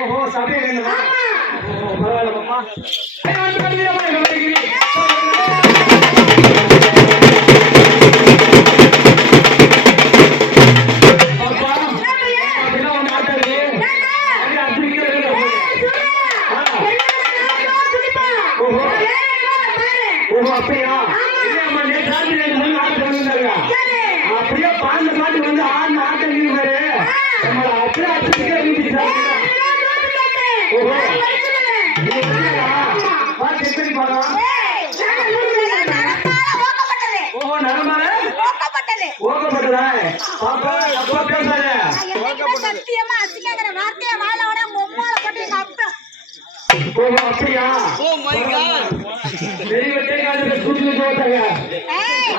ஓஹோ சபை வேணுமா? ஓஹோ பரவாயில்ல பாப்பா. அப்படியா? அப்படியே பாண்டு பாட்டு வந்து ஆண்டு ஆட்டம் இருந்தாரு அப்படியே ஓஹோ நரம்பு ஓகப்பட்டதா பாப்பா அப்பா பேசாத சத்தியமா அசிங்கங்கற வார்த்தையை வாயில விட மொம்மால போட்டு எங்க அப்பா ஓஹோ அப்படியா? Oh my god very good take all the good news போட்டாங்க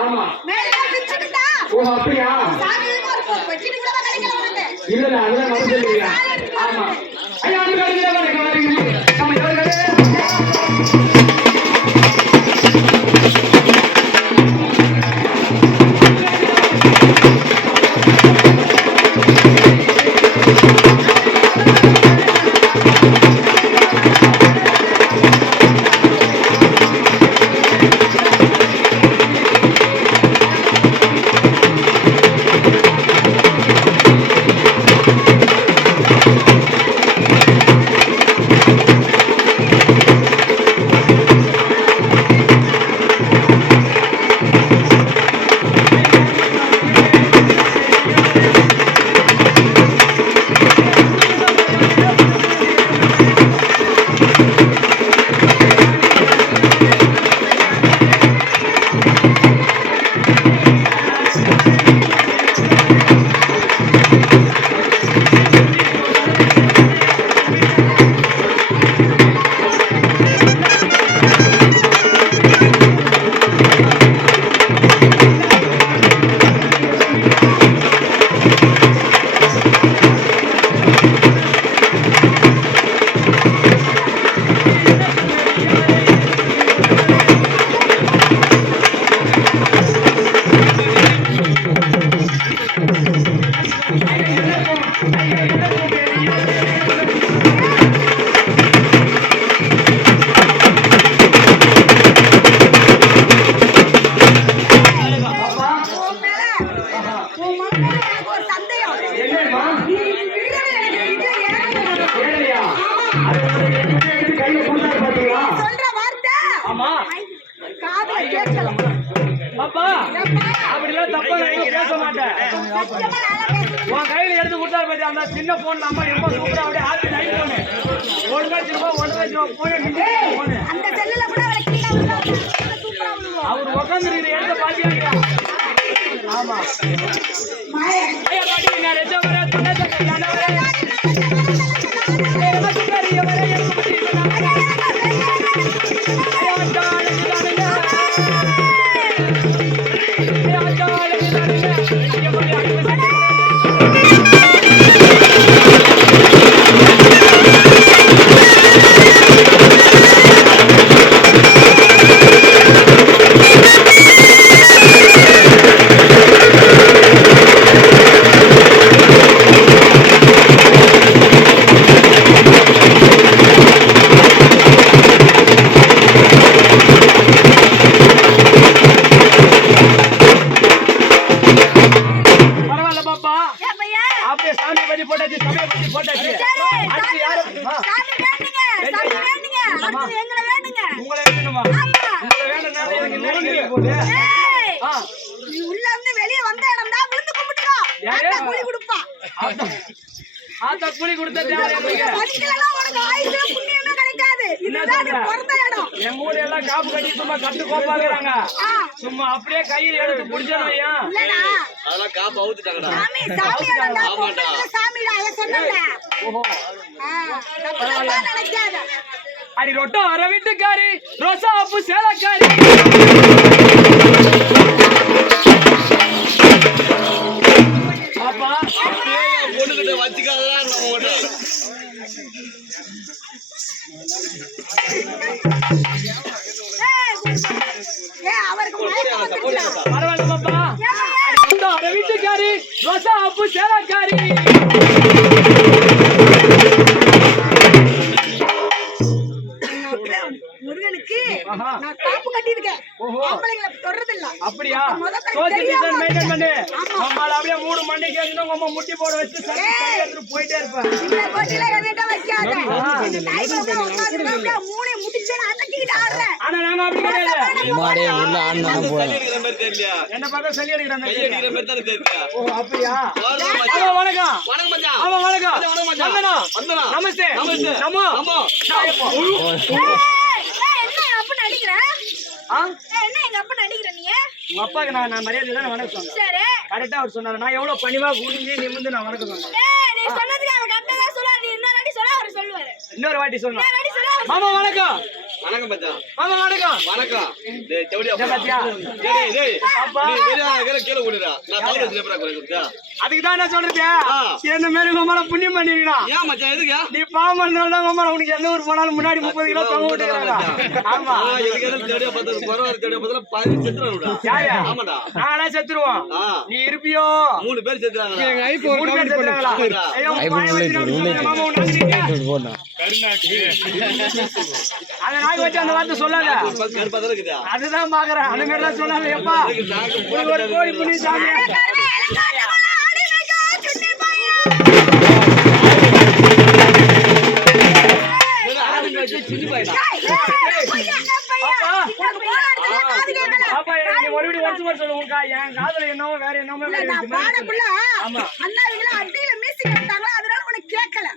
ஆமா மேல பிச்சிட்டா ஓஹோ அப்படியா? சாமிக்கு ஒரு வெச்சிட்டு கூட கிடைக்கல உனக்கு இல்ல அதெல்லாம் மறந்துட்டீங்க ஆமா ஐயா அந்த கடையில வரீங்க நம்ம யாரே பாப்பா அப்படிலாம் தப்பா பேச மாட்டேன் உன் கையில எடுத்து கொடுத்தாரு பாத்தி அந்த சின்ன போன் நம்ம ரொம்ப சூப்பரா அப்படியே ஆத்தி நைட் போனு 1 லட்சம் ரூபாய் போனு அவர் உட்காந்துருக்கிற எடுத்த பாத்தியா ஆமா ஐயா பாட்டி நான் ரெஜா வர சொன்ன உள்ள இருந்து வெளிய வந்த இடம்டா விழுந்து கும்பிட்டுடா ஆத்தா கூலி கொடுப்பா ஆத்தா கூலி கொடுத்தது யாரு மதிக்கலனா உனக்கு ஆயிரே புண்ணியமே கிடைக்காது இதுதான் பிறந்த இடம் எங்க ஊர்ல எல்லாம் காப்பு கட்டி சும்மா கட்டு கோப்பாங்கறாங்க சும்மா அப்படியே கையில எடுத்து புடிச்சனோயா இல்லடா அதெல்லாம் காப்பு அவுத்துட்டாங்கடா சாமி இடம்டா பொம்பளை சாமிடா அத சொன்னல ஓஹோ தப்பா நினைக்காத அடி ரொட்ட அர வீட்டுக்காரி ரோசா அப்பு சேலக்காரி பாப்பா பொண்ணுகிட்ட வச்சுக்காதடா நம்ம ஓட அவருக்கு பரவாயில்ல பாப்பா அட வீட்டுக்காரி ரோசா அப்பு சேலக்காரி மூணை முடிச்சேன்னு அடக்கிக்கிட்டு ஆடுறேன். ஆனா நாங்க அப்படி கிடையாது. மாடே உள்ள ஆடுனா போறேன். சளி அடிக்கிற மாதிரி தெரியலையா? என்ன பார்த்தா சளி அடிக்கிற மாதிரி கை அடிக்கிற மாதிரி தானே தெரியல? ஓ அப்படியா? வாங்க ஆமா மச்சான். வணக்கம். வணக்கம் மச்சான். ஆமா வணக்கம். வணக்கம் மச்சான். வந்தனா. வந்தனா. நமஸ்தே. நமஸ்தே. நமோ. நமோ. சாயப்போ. என்ன அப்ப நடிக்கிறேன்? ஆ? என்ன எங்க அப்பா நடிக்கிற நீ? உங்க அப்பாக்கு நான் மரியாதை தான் வணக்கம் சொன்னேன். சரி. கரெக்டா அவர் சொன்னாரு. நான் எவ்வளவு பணிவா குனிஞ்சு நிமிர்ந்து நான் வணக்கம் சொன்னேன். நீ சொன்னதுக்கு அவர் கரெக்டா தான் சொல்றாரு. நீ இன்னொரு வாட்டி சொல்ல அவர் சொல்லுவாரு. இன்னொரு வாட்டி சொன்னேன். இன்னொரு வாட்டி சொல்ல அவர் மாமா வணக்கம். வணக்கம் மச்சான். மாமா வணக்கம். வணக்கம். டேய் செவடியா. இத பாத்தியா? டேய் டேய். அப்பா. நீ வெளிய வர கீழ ஓடுடா. நான் தவறு செஞ்சேன் குறைக்குதா? அதுக்கு தான் நான் சொல்றது. ஆ. என்ன மாதிரி உமால புண்ணியம் பண்ணிருக்கான். ஏன் மச்சான் எதுக்கு? நீ பாவம் பண்ணாலும் உமால உனக்கு எந்த ஊர் போனாலும் முன்னாடி 30 கிலோ தொங்க விட்டுக்கிறாங்க. ஆமா. எதுக்கு எதுக்கு தேடியா பார்த்தது பரவாயில்லை தேடியா பார்த்தல பாதி செத்துறானுடா. யாயா? ஆமாடா. நாங்களே செத்துருவோம். ஆ. நீ இருப்பியோ? 3 பேர் செத்துறாங்கடா. 3 பேர் செத்துறாங்களா? ஐயோ பாய வச்சிருக்காங்க. மாமா உனக்கு போடணும். அந்த நாய் வச்சு அந்த வார்த்தை சொல்லாத. ஒரு பக்கம் கருப்பா தான் இருக்குதா? அதுதான் பாக்குறேன். அந்த மாதிரி எல்லாம் சொல்லாத. எப்பா நாக்கு உனக்கு ஒரு கோழி புண்ணி சாமி. சின்ன பையனா? பாப்பா நீ மறுபடியும் வருஷம் சொல்லு. உனக்கா என் காதுல என்னவோ வேற என்னவோ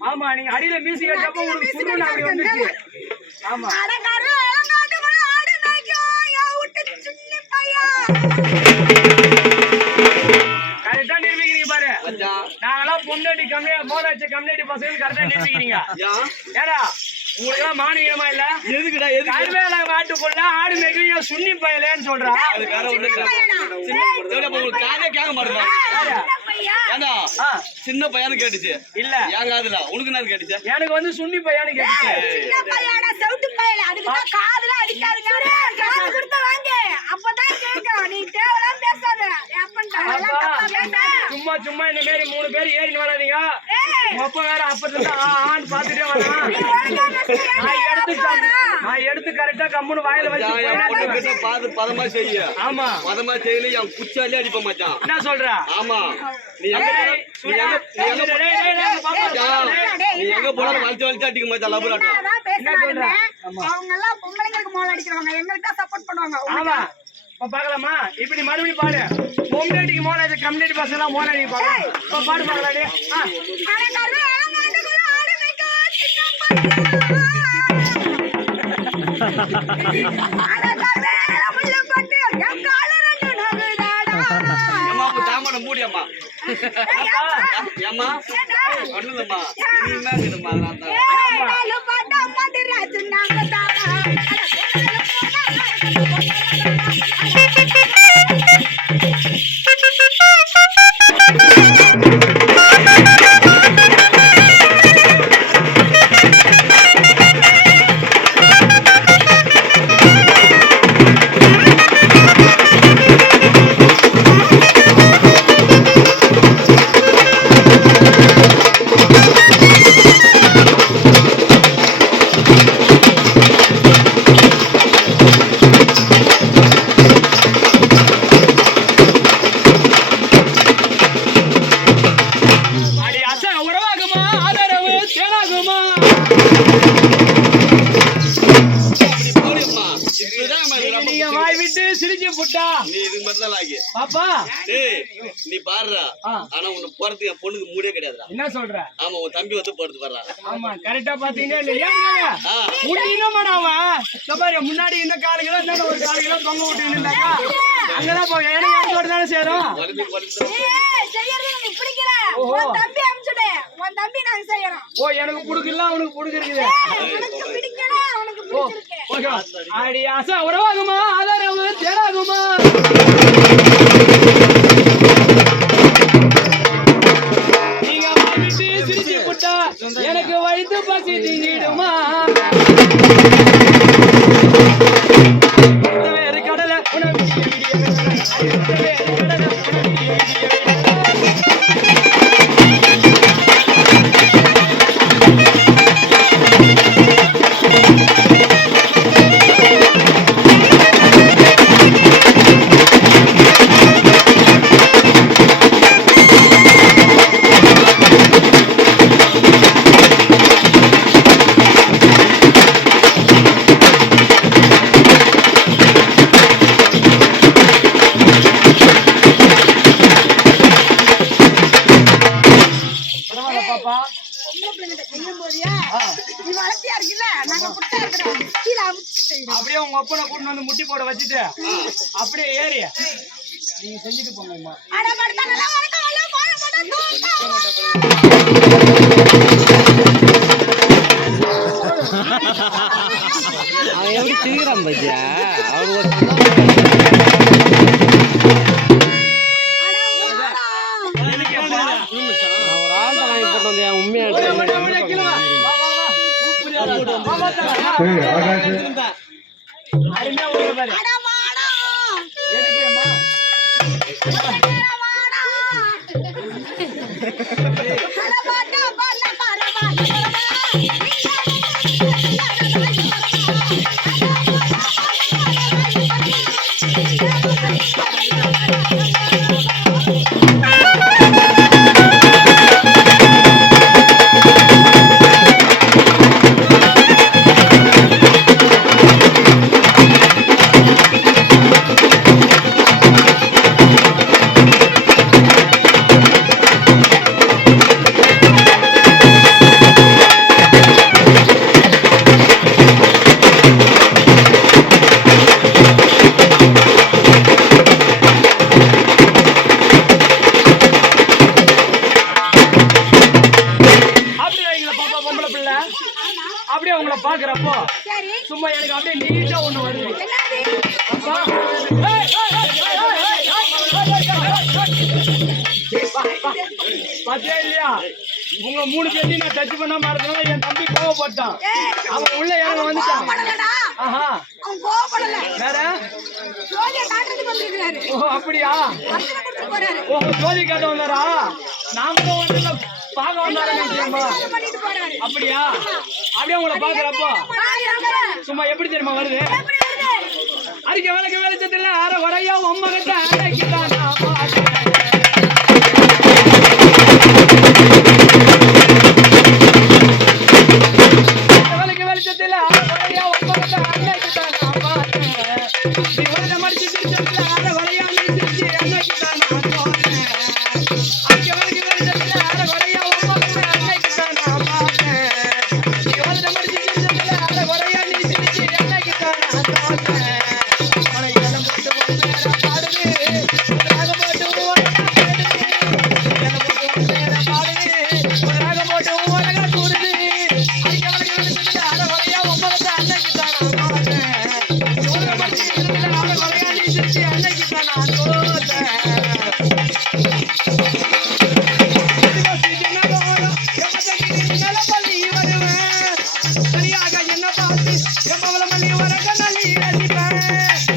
ஆமா நீங்க அடியில மியூசி கட்டப்போ உங்களுக்கு சுருன்னு அப்படி வந்துச்சு. ஆமா கரெக்டா நிரூபிக்கிறீங்க பாரு. மச்சான். நாங்கெல்லாம் பொண்டாட்டி கம்மியா மோதாச்சு கம்யூனிட்டி பசங்க கரெக்டா நிரூபிக்கிறீங்க. ஏன்? ஏடா உங்களுக்கு எல்லாம் மானியமா இல்ல? எதுக்குடா எதுக்கு? கருவேல காட்டுக்குள்ள ஆடு மேய்க்கிறீங்க சுண்ணி பயலேன்னு சொல்றா. அது வேற ஒண்ணு இல்ல. தேடியா போய் உங்களுக்கு காதே கேட்க மாட்டேங்குது. ஏண்டா? ஆ, சின்ன பையனு கேட்டுச்சு. இல்ல ஏன் காதுல? உனக்கு என்ன கேட்டுச்சு? எனக்கு வந்து சுண்ணி பையனு கேட்டுச்சு. சும்மா சும்மா இந்த மாதிரி 3 பேர் ஏறின்னு வராதீங்க. உங்க அப்பா வேற அப்பத்துல ஆன்னு பாத்துட்டே வரான். நான் எடுத்து கரெக்டா கம்முன்னு வாயில வச்சு மச்சான், என் பொண்ணு போயிடுவேன். கிட்ட பார்த்து பதமா செய்ய. ஆமா பதமா செய்யல என் குச்சாலே அடிப்ப மச்சான். என்ன சொல்ற? ஆமா. நீ எங்க போன- நீ எங்க- நீ எங்க போ- மச்சான், நீ எங்க போனாலும் வளைச்சு அடிக்க மச்சான் லபுராட்டம். அவங்க எல்லாம் பொம்பளைங்களுக்கு மோள அடிக்கிறவங்க எங்களுக்கு தான் சப்போர்ட் பண்ணுவாங்க. ஆமா இப்ப பாக்கலாமா? இப்படி மறுபடியும் பாடு. பொம்னாட்டிக்கு மோனாது கம்யூனிட்டி பசங்க எல்லாம் மோனாடிக்கு பாக்கலாம். இப்ப பாடு பாக்கலாடி. ஏம்மா, அப்ப சாமான மூடி அம்மா. ஏம்மா, ஒண்ணுமில்லம்மா. நீ என்ன இருக்குதும்மா, அதெல்லாம் தான். அடி அசா உறவாகுமா ஆதரவு சேராகுமா? அப்படி போடியம்மா. இப்படிதான் அம்மா இது ரொம்ப நீங்க வாய் விட்டு சிரிச்சு புட்டா நீ இதுக்கு மட்டும் தான் லாகி. பாப்பா. டேய், நீ பாருடா. ஆ. ஆனா உன்னை போறதுக்கு என் பொண்ணுக்கு மூடே கிடையாதுடா. என்ன சொல்ற? ஆமா, உன் தம்பி வந்து போறது பாருடா. ஆமா கரெக்டா பாத்தீங்கன்னா இல்லையா? ஆ. முட்டினா அவன் இந்த பாரு முன்னாடி இந்த 4 கிலோ இந்த ஒரு 4 கிலோ தொங்க விட்டு நின்றாக்கா அங்கதான் போய் எனக்கு அதோட தானே சேரும். வலிந்து வலிந்து. ஓஹோ. உன் தம்பி நாங்க செய்யறோம். ஓ எனக்கு புடுக்கல அவனுக்கு புடுக்குறது. உனக்கு பிடிக்கணும் அவனுக்கு ஓ பிடிச்சிருக்கு. ஓகே. அடி அசா உறவாகுமா ஆதரவு சேராகுமா? நீங்க வாய் விட்டு சிரிச்சு புட்டா எனக்கு வயித்து பசி தீங்கிடுமா? வேறு கடலை உணவு வேறு கடலை மாப்பிள்ளைகிட்ட செய்யும் போதியா நீ வளர்த்தியா இருக்குல்ல நாங்க புட்டா இருக்கிறோம் கீழே அமுச்சு செய்யணும் அப்படியே உங்க அப்பனை கூட்டிட்டு வந்து முட்டி போட வச்சுட்டு அப்படியே ஏறி நீங்க செஞ்சுட்டு போங்கம்மா. அட படுத்தானல வரக்க வல போற அவன் எப்படி சிரிக்கிறான் பத்தியா அவன் ஒரு ஆள் வாங்கி போட்டு வந்தேன் உண்மையா கீழே வா. வா, வா, வா. வா, வா, தல. அருமையா ஓடுற பாரு. அட வாடா எதுக்குமா? அட வாடா அட வாடா பால பாரவா அப்படியே உங்களை பாக்குறப்போ சரி சும்மா எனக்கு அப்படியே நீட்டா ஒண்ணு வருது. என்னது அப்பா. ஏய், ஏய், ஏய், ஏய், பாத்தியா இல்லையா உங்க 3 பேரையும் நான் டச் பண்ணாம இருந்தனால என் தம்பி கோவப்பட்டான். அவன் உள்ள இறங்க வந்துட்டான். கோவப்படலடா ஆஹா அவன் கோவப்படல வேற ஜோதியை காட்டுறதுக்கு வந்திருக்காரு ஓ அப்படியா அர்ச்சனை கொடுத்துட்டு போறாரு ஓ ஜோதி காட்ட வந்தாரா நாமளும் வந்து பார்க்க வந்தாரா நிச்சயமா இது பண்ணிட்டு போறாரு அப்படியா அப்படியே உங்களை பாக்குறப்போ சும்மா எப்படி தெரியுமா வருது எப்படி வருது அரிக்க விளக்கு வெளிச்சத்துல அரை வரையா உம்மகத்தை அடக்கிட்டானா வெளிச்சத்துல அரை வரையா உம்மகத்தை அடக்கிட்டானா பாத்தேன் இவனை மடிச்சு சிரிச்சதுல அரை வரையா சிரிச்சு அடக்கிட்டானா பாத்தேன் அரிக்க விளக்கு வெளிச்சத்துல அரை வரையா உம்மகத்தை அடக்கிட்டானா பாத்தேன் இவனை மடிச்சு சிரிச்சதுல அரை வரையா சிரிச்சு அடக்கிட்டானா பாத்தேன் அன்னைக்கு